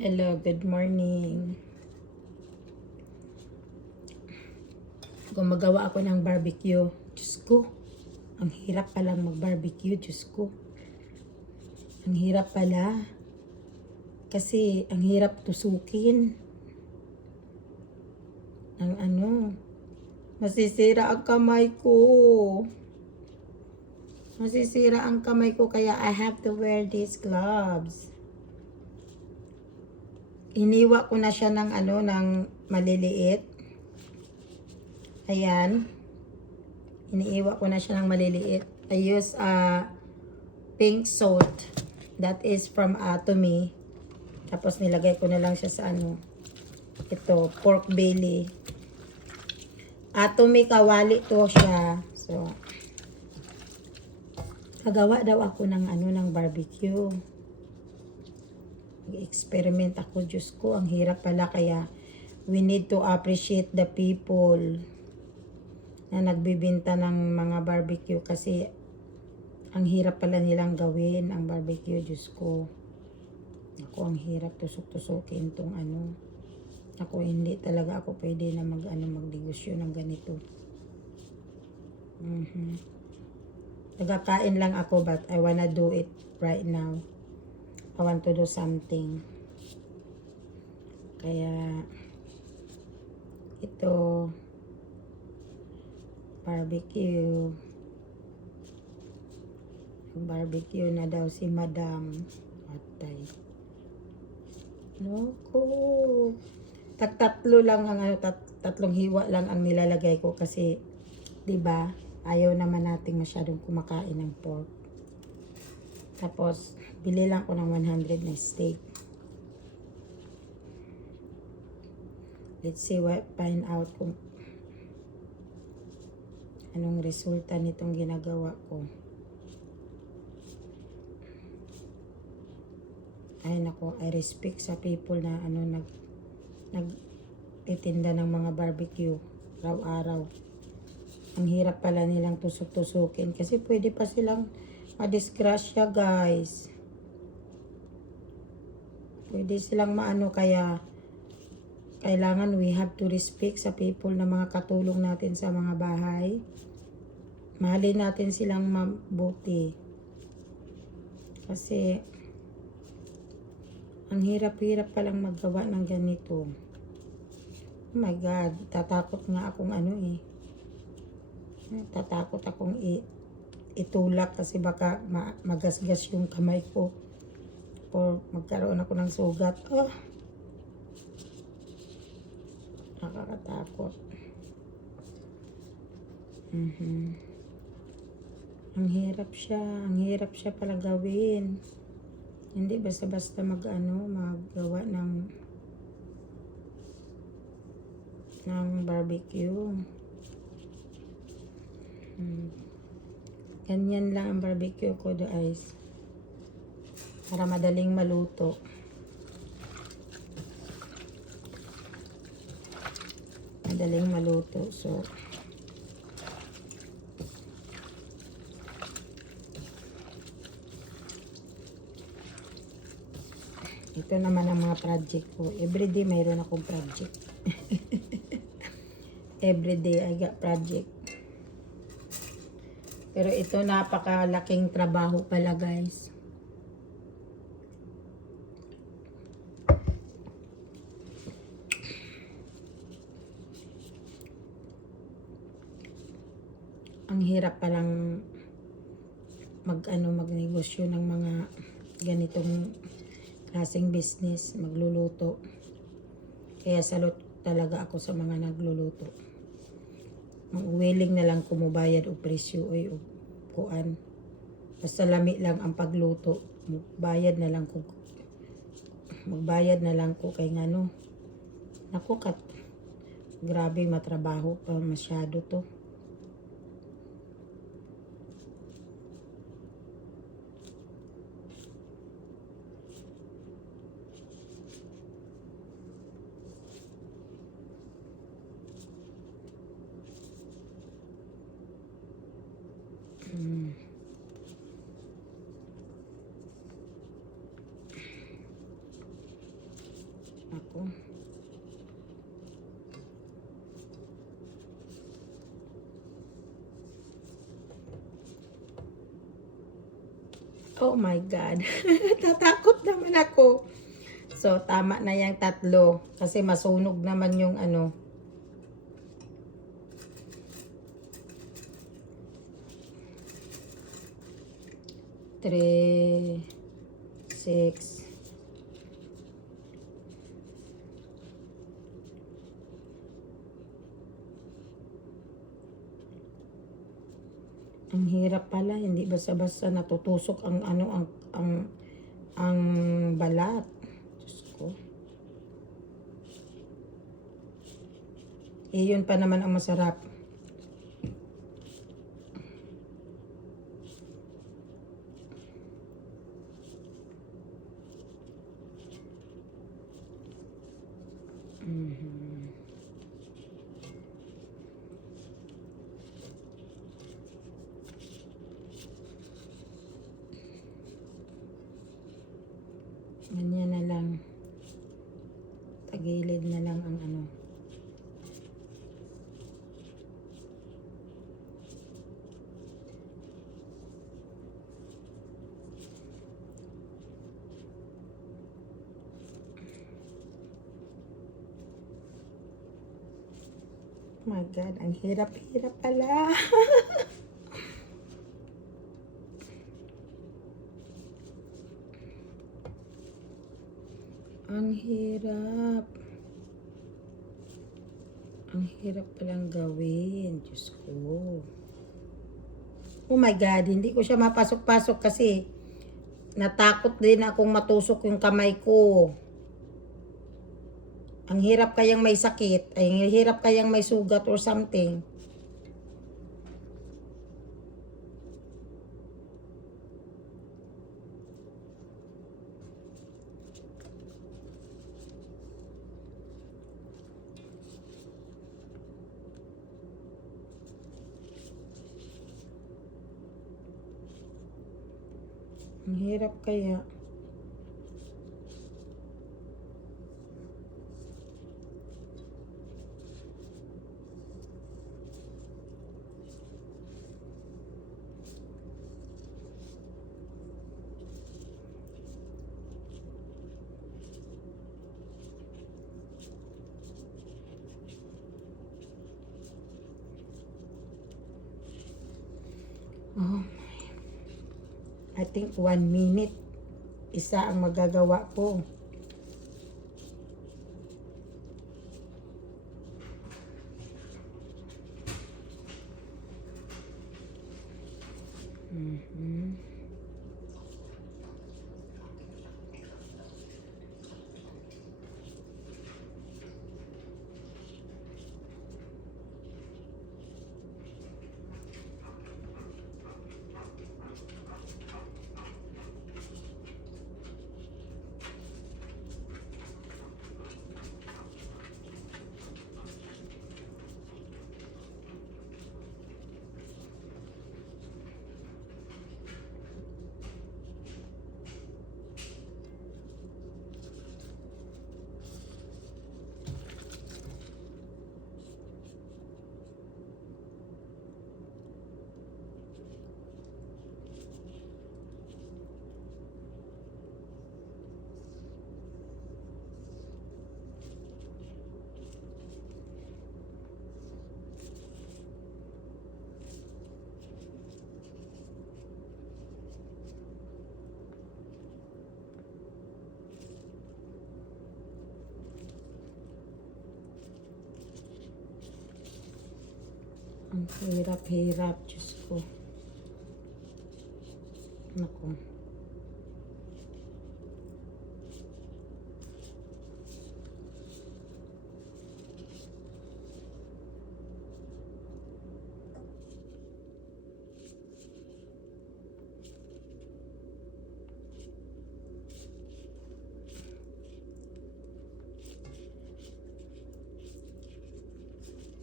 Hello, good morning. Gumagawa ako ng barbecue. Diyos ko, ang hirap palang mag-barbecue. Diyos ko, ang hirap pala. Kasi ang hirap tusukin. Ang masisira ang kamay ko. Masisira ang kamay ko kaya I have to wear these gloves. Iniwa ko na siya ng ng maliliit. Ayan. Iniiwa ko na siya ng maliliit. I use pink salt. That is from Atomy. Tapos nilagay ko na lang siya sa ito, pork belly. Atomy kawali to siya. So, gagawa daw ako ng ng barbecue. Experiment ako, Diyos ko, ang hirap pala kaya we need to appreciate the people na nagbibenta ng mga barbecue kasi ang hirap pala nilang gawin ang barbecue, Diyos ko. Ako, ang hirap tusok-tusokin tong Ako, hindi talaga ako pwede na magnegosyo ng ganito. Nagkakain lang ako but I wanna do it right now. I want to do something. Kaya ito barbecue na daw si Madam Atay. Loko. Tatlo lang ang tatlong hiwa lang ang nilalagay ko kasi 'di ba? Ayaw naman nating masyadong kumakain ng pork. Tapos bili lang ko ng 100 na steak. Let's see find out kung anong resulta nitong ginagawa ko. Ay nako, I respect sa people na nagtitinda ng mga barbecue araw-araw. Ang hirap pala nilang tusok-tusukin kasi pwede pa silang madisgrasya, guys. Pwede silang kaya kailangan we have to respect sa people na mga katulong natin sa mga bahay. Mahalin natin silang mabuti. Kasi ang hirap-hirap palang maggawa ng ganito. Oh my God, tatakot nga akong tatakot akong itulak kasi baka magasgas yung kamay ko or magkaroon ako ng sugat. Oh, nakakatakot. Ang hirap siya pala gawin. Hindi basta-basta maggawa ng barbecue. Ganyan lang ang barbecue ko, guys. Para madaling maluto. Madaling maluto. So, ito naman ang mga project ko. Everyday mayroon akong project. Everyday I got project. Pero ito napakalaking trabaho pala, guys. Ang hirap palang magnegosyo ng mga ganitong klaseng business, magluluto. Kaya salute talaga ako sa mga nagluluto. Willing na lang kumubayad o presyo o kuan. Basta lami lang ang pagluto. Magbayad na lang ko kay Naku grabe matrabaho pa masyado to. Naku. Oh my God. Tatakot naman ako. So, tama na yung 3. Kasi masunog naman yung ano. 3, 6. Ang hirap pala, hindi basta-basta natutusok ang ano ang balat. Diyos ko. Yun pa naman ang masarap. Ganyan na lang. Tagilid na lang ang ano. Oh my God, ang hirap-hirap pala. Ang hirap. Ang hirap palang gawin. Diyos ko. Oh my God, hindi ko siya mapasok-pasok kasi natakot din akong matusok yung kamay ko. Ang hirap kayang may sakit. Ay, ang hirap kayang may sugat or something. Ang hirap kaya. Oh, I think 1 minute. Isa ang magagawa ko. Ang hirap-hirap, Diyos ko. Naku.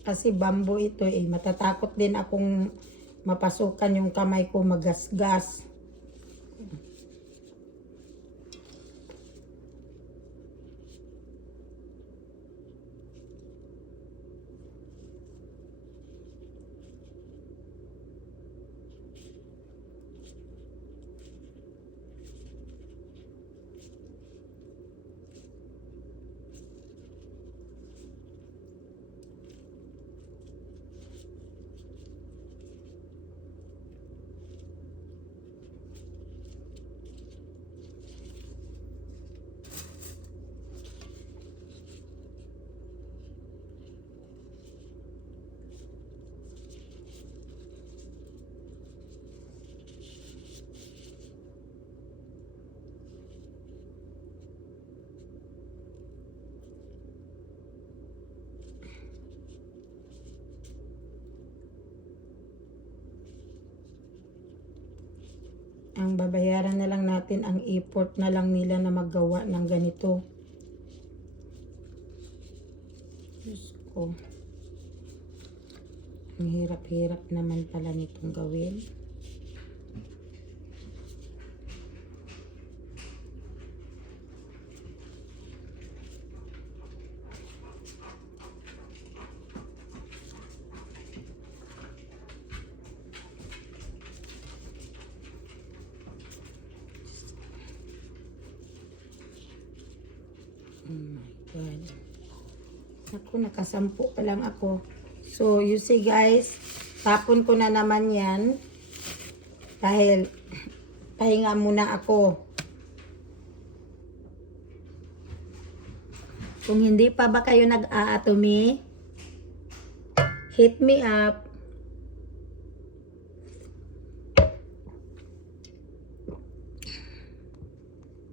Kasi bamboo ito eh. Matatakot din akong mapasukan yung kamay ko magasgas. babayaran na lang natin ang effort na lang nila na maggawa ng ganito. Diyos ko. Ang hirap-hirap naman pala nitong gawin. Oh my God. Ako, nakasampu pa lang ako. So, you see guys, tapon ko na naman yan. Dahil, pahinga muna ako. Kung hindi pa ba kayo nag-aatomy, hit me up.